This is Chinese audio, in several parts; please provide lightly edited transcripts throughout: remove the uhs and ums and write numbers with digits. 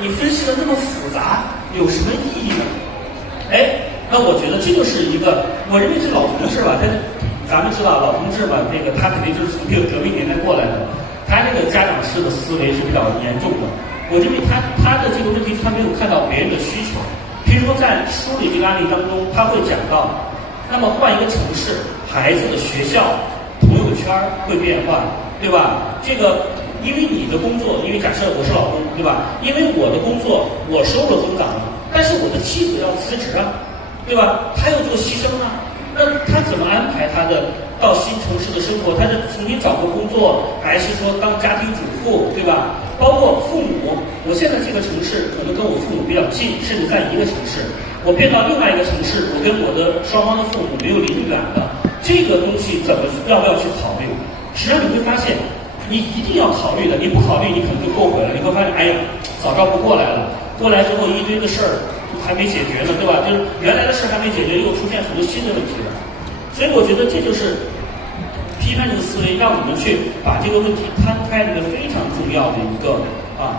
你分析的那么复杂，有什么意义呢？哎，那我觉得这就是一个，我认为这老同志吧，咱们知道老同志吧，他肯定就是从这个革命年代过来的，他这个家长式的思维是比较严重的。我认为他的这个问题，他没有看到别人的需求。比如说在书里这个案例当中，他会讲到，那么换一个城市，孩子的学校、朋友圈会变化，对吧？这个因为你的工作，因为假设我是老公，对吧？因为我的工作，我收入增长了，但是我的妻子要辞职啊，对吧？他要做牺牲啊，那他怎么安排他的到新城市的生活？他是重新找个工作，还是说当家庭主妇，对吧？包括父母，我现在这个城市可能跟我父母比较近，甚至在一个城市，我变到另外一个城市，我跟我的双方的父母没有离得远的，这个东西要不要去考虑？实际上你会发现，你一定要考虑的，你不考虑你可能就后悔了，你会发现，哎呀，早知道不过来了，过来之后一堆的事儿还没解决呢，对吧？就是原来的事还没解决，又出现很多新的问题了。所以我觉得这就是批判性思维，让我们去把这个问题摊开的一个非常重要的一个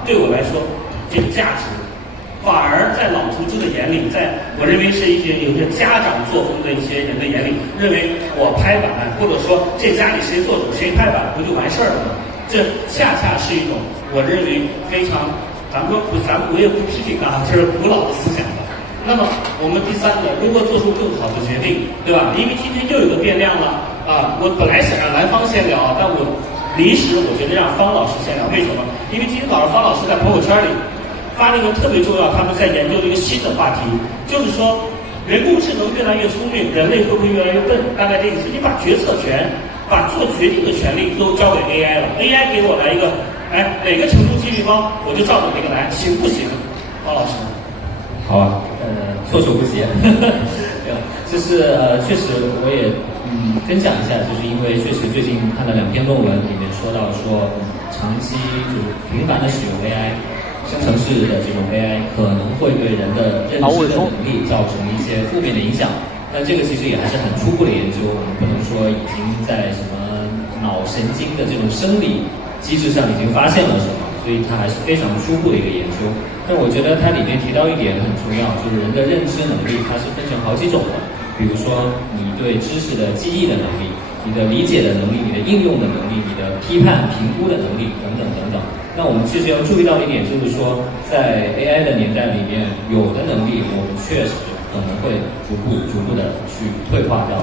对我来说这个价值，反而在老同志的眼里，在我认为是有些家长作风的一些人的眼里，认为我拍板或者说这家里谁做主谁拍板不就完事儿了吗？这恰恰是一种我认为非常咱们我也不批评这是古老的思想的。那么我们第三个，如何做出更好的决定，对吧？因为今天又有个变量了我本来想让兰芳先聊，但我临时我觉得让方老师先聊。为什么？因为今天早上方老师在朋友圈里发了一个特别重要，他们在研究的一个新的话题，就是说人工智能越来越聪明，人类会不会越来越笨？大概这意思，你把决策权、把做决定的权利都交给 AI 了 ，AI 给我来一个，哪个成功几率高，我就照着那个来，行不行？方老师。好啊，措手不及。就是确实我也分享一下，就是因为确实最近看了2篇论文，里面说到长期就是频繁的使用 AI 生成式的这种 AI 可能会对人的认知的能力造成一些负面的影响。那这个其实也还是很初步的研究，我们不能说已经在什么脑神经的这种生理机制上已经发现了什么，所以它还是非常初步的一个研究。但我觉得它里面提到一点很重要，就是人的认知能力它是分成好几种的，比如说你对知识的记忆的能力，你的理解的能力，你的应用的能力，你的批判评估的能力等等等等。那我们其实要注意到一点，就是说在 AI 的年代里面，有的能力我们确实可能会逐步的去退化掉，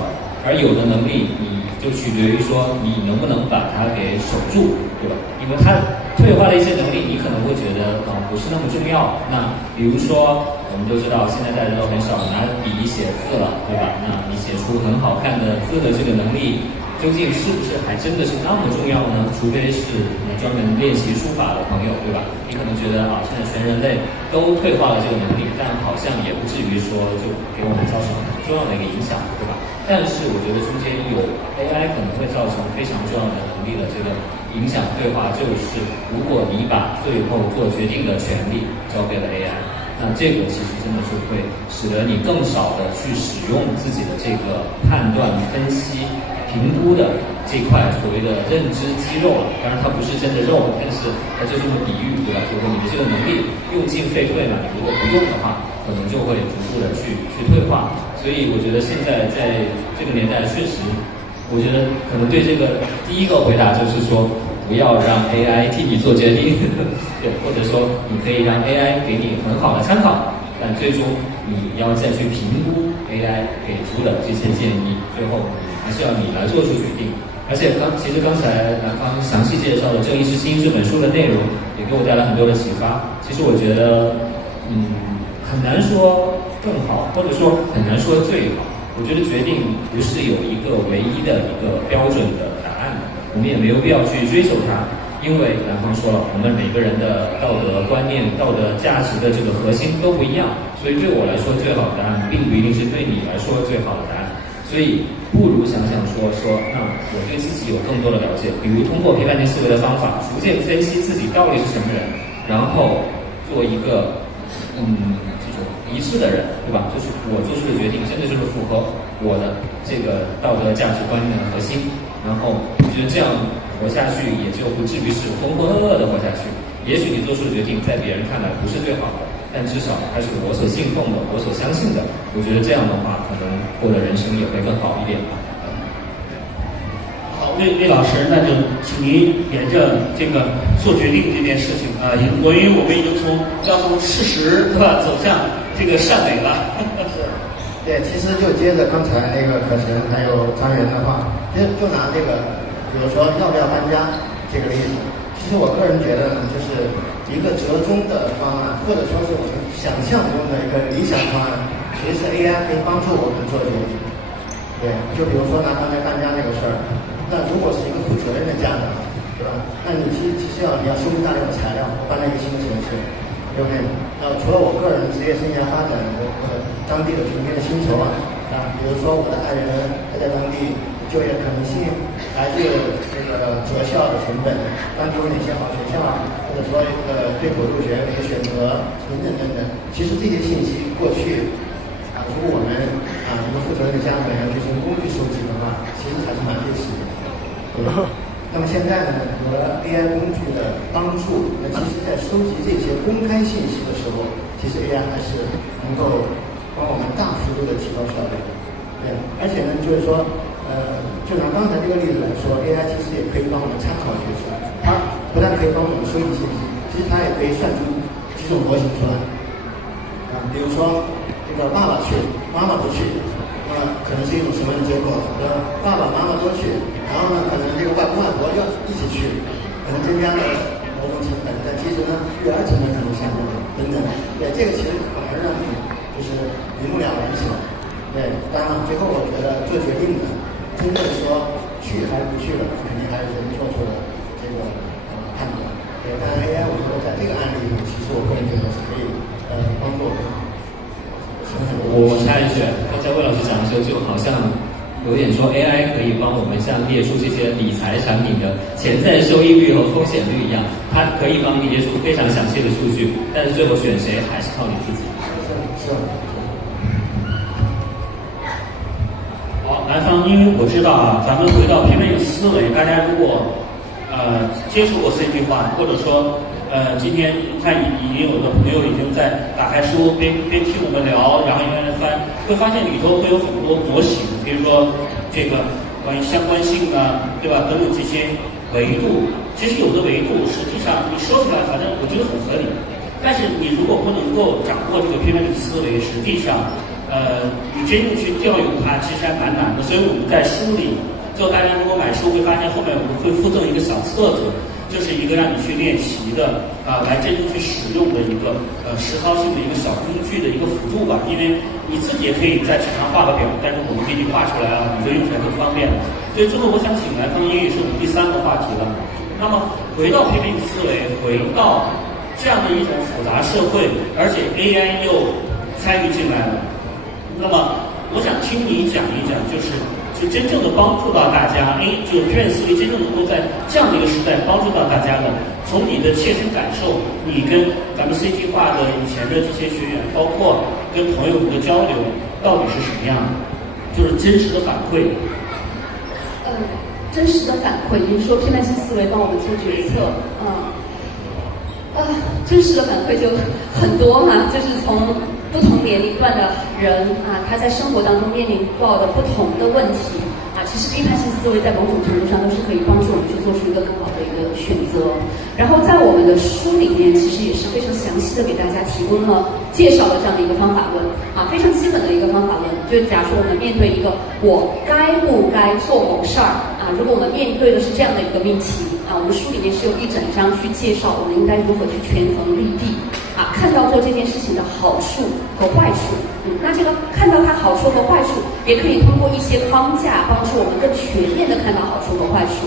而有的能力你就取决于说你能不能把它给守住，对吧？因为它退化的一些能力，你可能会觉得不是那么重要。那比如说我们都知道现在大家都很少拿笔写字了，对吧？那你写出很好看的字的这个能力，究竟是不是还真的是那么重要呢？除非是你专门练习书法的朋友，对吧？你可能觉得现在全人类都退化了这个能力，但好像也不至于说就给我们造成很重要的一个影响，对吧？但是我觉得中间有 AI 可能会造成非常重要的能力的这个影响退化，就是如果你把最后做决定的权利交给了 AI， 那这个其实真的是会使得你更少的去使用自己的这个判断、分析、评估的这块所谓的认知肌肉了。当然它不是真的肉，但是它就这么比喻，对吧？就是说你的这个能力用进废退嘛，你如果不用的话，可能就会逐步的去退化。所以我觉得现在在这个年代，确实，我觉得可能对这个第一个回答就是说，不要让 AI 替你做决定，对，或者说你可以让 AI 给你很好的参考，但最终你要再去评估 AI 给出的这些建议，最后还是要你来做出决定。而且其实刚才南方详细介绍的《正义是新》这本书的内容，也给我带来很多的启发。其实我觉得，很难说更好，或者说很难说最好。我觉得决定不是有一个唯一的一个标准的答案，我们也没有必要去追求它，因为南方说了，我们每个人的道德观念、道德价值的这个核心都不一样，所以对我来说最好的答案，并不一定是对你来说最好的答案。所以不如想想说，那我对自己有更多的了解，比如通过批判性思维的方法，逐渐分析自己到底是什么人，然后做一个这种一致的人，对吧？就是我做出的决定真的就是符合我的这个道德价值观念的核心，然后我觉得这样活下去也就不至于是浑浑噩噩的活下去，也许你做出的决定在别人看来不是最好的，但至少它是我所信奉的，我所相信的。我觉得这样的话，可能过的人生也会更好一点吧。好，魏老师，那就请您沿着这个做决定这件事情啊，因为我们已经要从事实对吧走向这个善美了。是，对，其实就接着刚才那个可晨还有张元的话，就拿这个，比如说要不要搬家这个例子，其实我个人觉得呢，就是一个折中的方案，或者说是我们想象中的一个理想方案，其实 AI 可以帮助我们做决定。对，就比如说拿刚才搬家那个事儿，那如果是一个负责任的家长，对吧？那你其实你要收集大量的材料，搬到一个新的城市，对不对？那除了我个人职业生涯发展，我当地的平均的薪酬啊，比如说我的爱人他在当地就业可能性，来自这个择校的成本，当地有哪些好学校，或者说对口入学的一个选择等等等等。其实这些信息过去如果我们一个负责任的家长要进行工具收集的话，其实还是蛮费时间的。那么现在呢，有了 AI 工具的帮助，那其实在收集这些公开信息的时候，其实 AI 还是能够帮我们大幅度的提高效率。对，而且呢，就是说，就拿刚才这个例子来说 ，AI 其实也可以帮我们参考决策，它不但可以帮我们收集信息，其实它也可以算出几种模型出来。比如说这个爸爸去，妈妈不去，那可能是一种什么样的结果？爸爸妈妈都去，然后呢，可能这个外公外婆要一起去，可能增加了某种成本，但其实呢，育儿成本可能下降等等。对，这个其实反而让你就是一目了然起来。对，当然了，最后我觉得做决定的，真正说去还是不去的，肯定还是人做出的这个判断。对，但 AI 我觉得在这个案例里，其实我个人觉得是可以帮助我们。我插一句，刚才魏老师讲的时候，就好像有点说 AI 可以帮我们像列出这些理财产品的潜在收益率和风险率一样，它可以帮你列出非常详细的数据，但是最后选谁还是靠你自己。是。好，南方，因为我知道啊，咱们回到平面思维，大家如果接触过 CG 化，或者说今天看已经有的朋友已经在打开书边听我们聊，然后一边翻，会发现里头会有很多模型，比如说这个关于相关性啊，对吧？等等这些维度，其实有的维度实际上你说出来，反正我觉得很合理，但是你如果不能够掌握这个平面思维，实际上你真正去调用它，其实还蛮难的。所以我们在书里，就大家如果买书会发现后面我们会附赠一个小册子。就是一个让你去练习的来真正去使用的一个实操性的一个小工具的一个辅助吧。因为你自己也可以在纸上画个表，但是我们给你画出来啊，你就用起来更方便了。所以最后我想请南方英语是我们第3个话题了。那么回到平面思维，回到这样的一种复杂社会，而且 AI 又参与进来了。那么我想听你讲一讲，就是真正的帮助到大家，就平面思维真正能够在这样的一个时代帮助到大家的，从你的切身感受，你跟咱们 CG 化的以前的这些学员，包括跟朋友们的交流，到底是什么样的？就是真实的反馈。真实的反馈，也就是说片段性思维帮我们做决策，真实的反馈就很多嘛，就是从不同年龄段的人他在生活当中面临到的不同的问题其实批判性思维在某种程度上都是可以帮助我们去做出一个更好的一个选择。然后在我们的书里面，其实也是非常详细的给大家提供了介绍了这样的一个方法论非常基本的一个方法论。就假如说我们面对一个我该不该做某事儿如果我们面对的是这样的一个命题我们书里面是有一整章去介绍我们应该如何去权衡利弊看到做这件事情的好处和坏处。那这个看到它好处和坏处，也可以通过一些框架帮助我们更全面的看到好处和坏处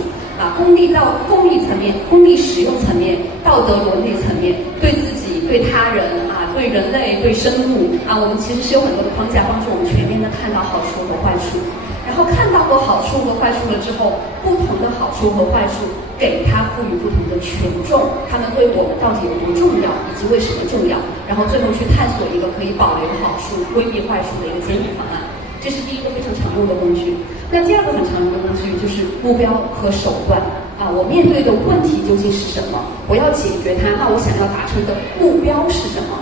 功利到功利层面、功利使用层面、道德伦理层面，对自己、对他人对人类、对生物我们其实是有很多的框架帮助我们全面的看到好处和坏处。然后看到过好处和坏处了之后，不同的好处和坏处给它赋予不同的权重，它们对我们到底有多重要，以及为什么重要，然后最后去探索一个可以保留好处、规避坏处的一个解决方案。这是第一个非常常用的工具。那第二个很常用的工具就是目标和手段我面对的问题究竟是什么？我要解决它，那我想要达成的目标是什么？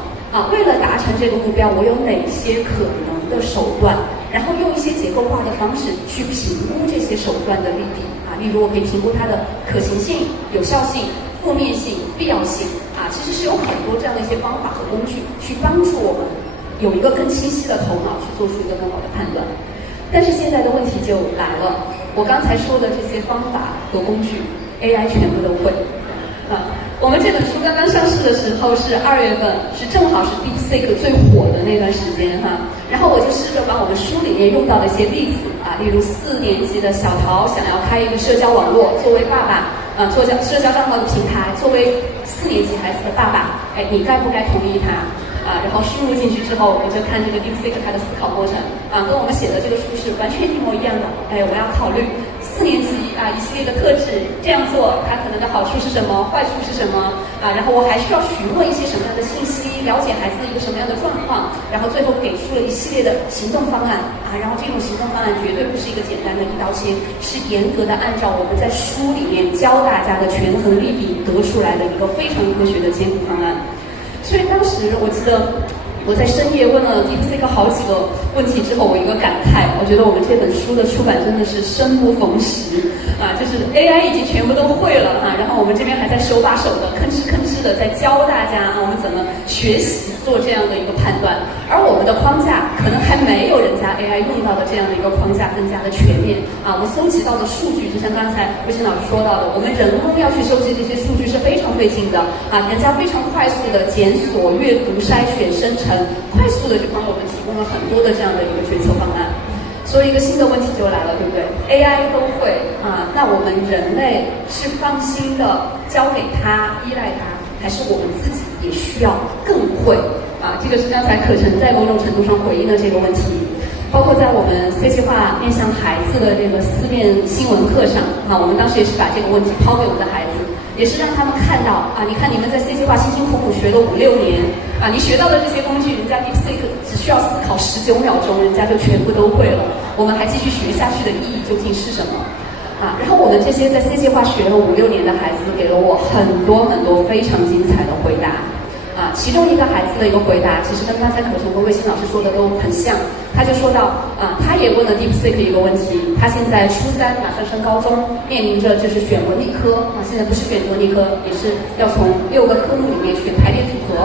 为了达成这个目标，我有哪些可能的手段？然后用一些结构化的方式去评估这些手段的利弊例如我可以评估它的可行性、有效性、负面性、必要性其实是有很多这样的一些方法和工具去帮助我们有一个更清晰的头脑去做出一个更好的判断。但是现在的问题就来了，我刚才说的这些方法和工具 AI 全部都会我们这本书刚刚上市的时候是2月份，是正好是 DeepSeek 最火的那段时间然后我就试着把我们书里面用到的一些例子例如4年级的小陶想要开一个社交网络，作为爸爸做社交账号的平台，作为4年级孩子的爸爸，你该不该同意他？然后输入进去之后，我就看这个 DeepSeek 它的思考过程跟我们写的这个书是完全一模一样的。我要考虑4年级一系列的特质，这样做它可能的好处是什么，坏处是什么然后我还需要询问一些什么样的信息，了解孩子一个什么样的状况，然后最后给出了一系列的行动方案然后这种行动方案绝对不是一个简单的一刀切，是严格的按照我们在书里面教大家的权衡利弊得出来的一个非常科学的兼顾方案。所以当时我记得我在深夜问了 DeepSeek 好几个问题之后，我一个感慨，我觉得我们这本书的出版真的是生不逢时就是 AI 已经全部都会了然后我们这边还在手把手的吭哧吭哧的在教大家我们怎么学习做这样的一个判断，而我们的框架可能还没有人家 AI 用到的这样的一个框架更加的全面我们搜集到的数据，就像刚才魏新老师说到的，我们人工要去收集这些数据是非常费劲的人家非常快速的检索、阅读、筛选、生成，快速的就帮我们提供了很多的这样的一个决策方案。所以一个新的问题就来了，对不对？ AI 都会那我们人类是放心的交给他、依赖他，还是我们自己也需要更会这个是刚才可成在某种程度上回应的这个问题。包括在我们 C 计划面向孩子的这个思辨新闻课上我们当时也是把这个问题抛给我们的孩子，也是让他们看到你看你们在 C 计划辛辛苦苦学了5、6年你学到的这些工具，人家 DeepSeek 只需要思考19秒钟，人家就全部都会了。我们还继续学下去的意义究竟是什么然后我们这些在 C 计划学了5、6年的孩子，给了我很多很多非常精彩的回答其中一个孩子的一个回答，其实跟刚才可成和魏新老师说的都很像。他就说到他也问了 DeepSeek 一个问题，他现在初3，马上升高中，面临着就是选文理科现在不是选文理科，也是要从6个科目里面选排列组合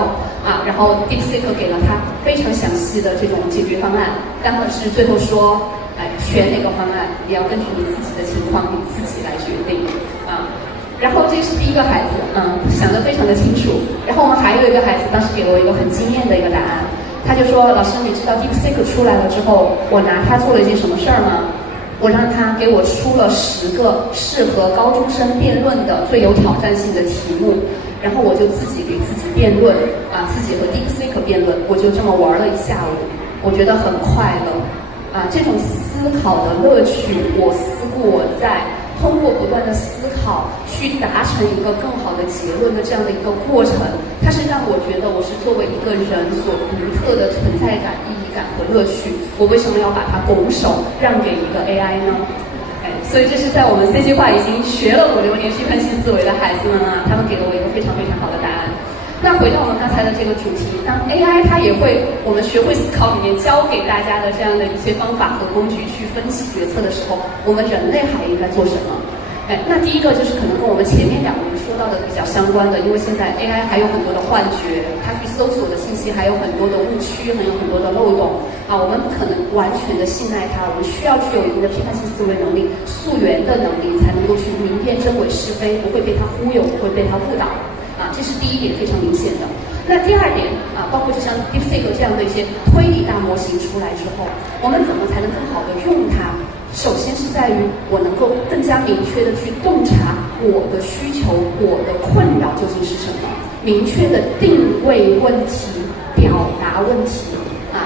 然后 DeepSeek 给了他非常详细的这种解决方案，但是最后说选哪个方案也要根据你自己的情况你自己来决定然后这是第一个孩子想得非常的清楚。然后我们还有一个孩子当时给了我一个很惊艳的一个答案，他就说，老师你知道 DeepSeek 出来了之后我拿它做了一件什么事儿吗？我让他给我出了10个适合高中生辩论的最有挑战性的题目，然后我就自己给自己辩论自己和 DeepSeek 辩论，我就这么玩了一下午，我觉得很快乐这种思考的乐趣，我思故我在，通过不断的思考去达成一个更好的结论的这样的一个过程，它是让我觉得我是作为一个人所独特的存在感、意义感和乐趣，我为什么要把它拱手让给一个 AI 呢？所以这是在我们 C 计划已经学了5、6年批判性思维的孩子们他们给了我一个非常非常好的答案。那回到我们刚才的这个主题，当 AI 它也会我们学会思考里面教给大家的这样的一些方法和工具去分析决策的时候，我们人类还应该做什么？那第一个就是可能跟我们前面2个人说到的比较相关的，因为现在 AI 还有很多的幻觉，它去搜索的信息还有很多的误区，还有很多的漏洞我们不可能完全的信赖它，我们需要具有一定的批判性思维能力、溯源的能力，才能够去明辨真伪是非，不会被它忽悠，不会被它误导这是第一点非常明显的。那第二点包括就像 DeepSeek 这样的一些推理大模型出来之后，我们怎么才能更好的用它？首先是在于我能够更加明确的去洞察我的需求、我的困扰究竟是什么，明确的定位问题、表达问题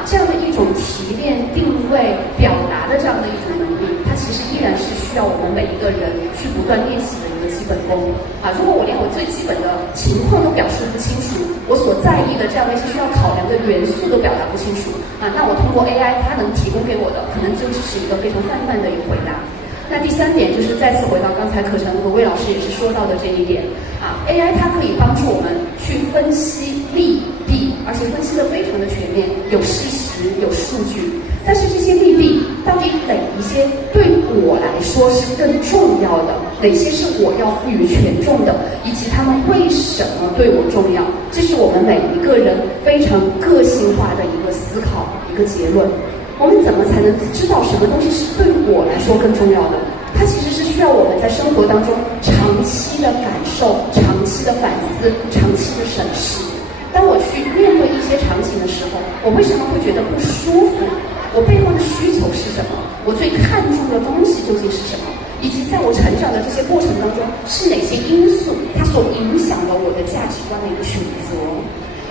这样的一种提炼、定位、表达的这样的一种能力，它其实依然是需要我们每一个人去不断练习的一个基本功如果我连我最基本的情况都表示不清楚，我所在意的这样的一些需要考量的元素都表达不清楚那我通过 AI 它能提供给我的可能就只是一个非常泛泛的一个回答那第三点就是再次回到刚才可成和魏老师也是说到的这一点啊 ，AI 它可以帮助我们去分析利弊，而且分析的非常的全面，有事实有数据。但是这些利弊到底哪一些对我来说是更重要的，哪些是我要赋予权重的，以及他们为什么对我重要，这是我们每一个人非常个性化的一个思考，一个结论。我们怎么才能知道什么东西是对我来说更重要的？它其实是需要我们在生活当中长期的感受、长期的反思、长期的审视。当我去面对一些场景的时候，我为什么会觉得不舒服？我背后的需求是什么？我最看重的东西究竟是什么？以及在我成长的这些过程当中，是哪些因素它所影响了我的价值观的一个选择？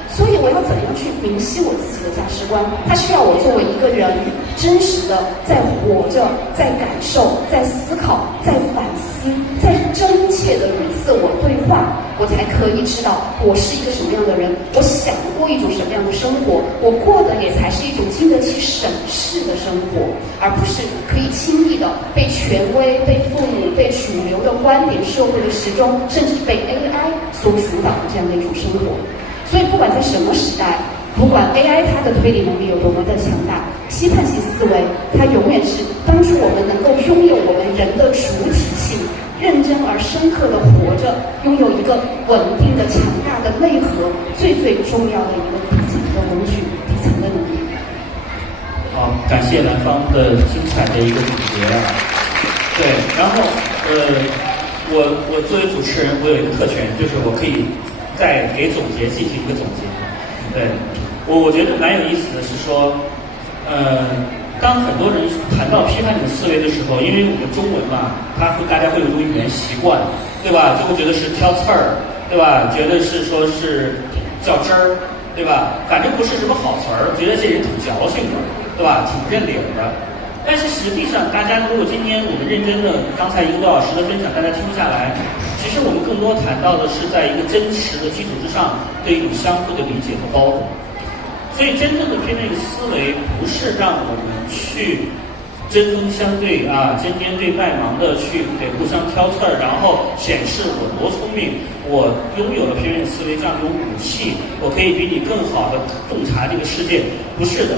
所以我要怎样去明晰我自己的价值观？它需要我作为一个人真实的在活着，在感受，在思考，在反思，在真切的与自我对话，我才可以知道我是一个什么样的人，我想过一种什么样的生活，我过的也才是一种经得起审视的生活，而不是可以轻易的被权威、被父母、被主流的观点、社会的时钟，甚至被 AI 所主导的这样的一种生活。所以不管在什么时代，不管 AI 它的推理能力有多么的强大，批判性思维它永远是帮助我们能够拥有我们人的主体性，认真而深刻的活着，拥有一个稳定的强大的内核，最重要的一个底层的工具，底层的能力。好，感谢兰芳的精彩的一个总结啊。对，然后我作为主持人，我有一个特权，就是我可以再给总结进行一个总结。对，我觉得蛮有意思的是说，当很多人谈到批判性思维的时候，因为我们中文嘛，大家会有一种语言习惯，对吧？就会觉得是挑刺儿，对吧？觉得是说是较真儿，对吧？反正不是什么好词儿，觉得这人挺矫情的，对吧？挺认理的。但是实际上，大家如果今天我们认真的，刚才1个多小时的分享，大家听下来，其实我们更多谈到的是在一个真实的基础之上，对一种相互的理解和包容。所以，真正的批判性思维不是让我们去针锋相对啊，针尖对麦芒的去给互相挑刺儿，然后显示我多聪明，我拥有了批判性思维这样一种武器，我可以比你更好的洞察这个世界。不是的。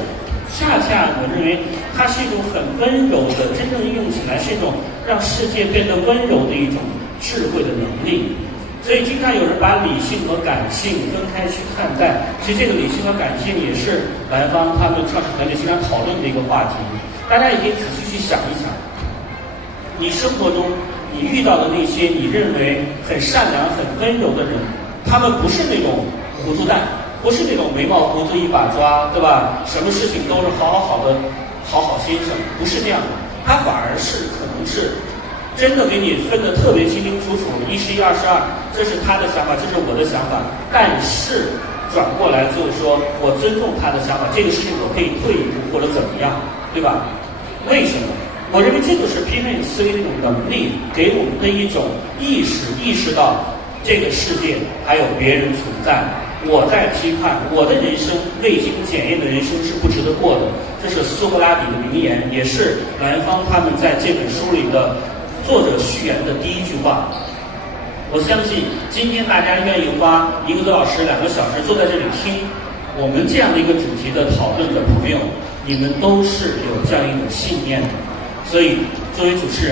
恰恰我认为它是一种很温柔的，真正应用起来是一种让世界变得温柔的一种智慧的能力。所以经常有人把理性和感性分开去看待，其实这个理性和感性也是兰芳他们创始团队经常讨论的一个话题。大家也可以仔细去想一想，你生活中你遇到的那些你认为很善良很温柔的人，他们不是那种糊涂蛋，不是那种眉毛胡子一把抓，对吧？什么事情都是好先生，不是这样的。他反而是可能是真的给你分得特别清清楚楚，1是1，2是2，这是他的想法，这是我的想法。但是转过来就是说我尊重他的想法，这个事情我可以退一步或者怎么样，对吧？为什么？我认为这就是批判性思维的一种能力，给我们的一种意识到这个世界还有别人存在。我在批判我的人生，未经检验的人生是不值得过的。这是苏格拉底的名言，也是兰芳他们在这本书里的作者序言的第一句话。我相信今天大家愿意花1个多小时、2个小时坐在这里听我们这样的一个主题的讨论的朋友，你们都是有这样一种信念的。所以作为主持人。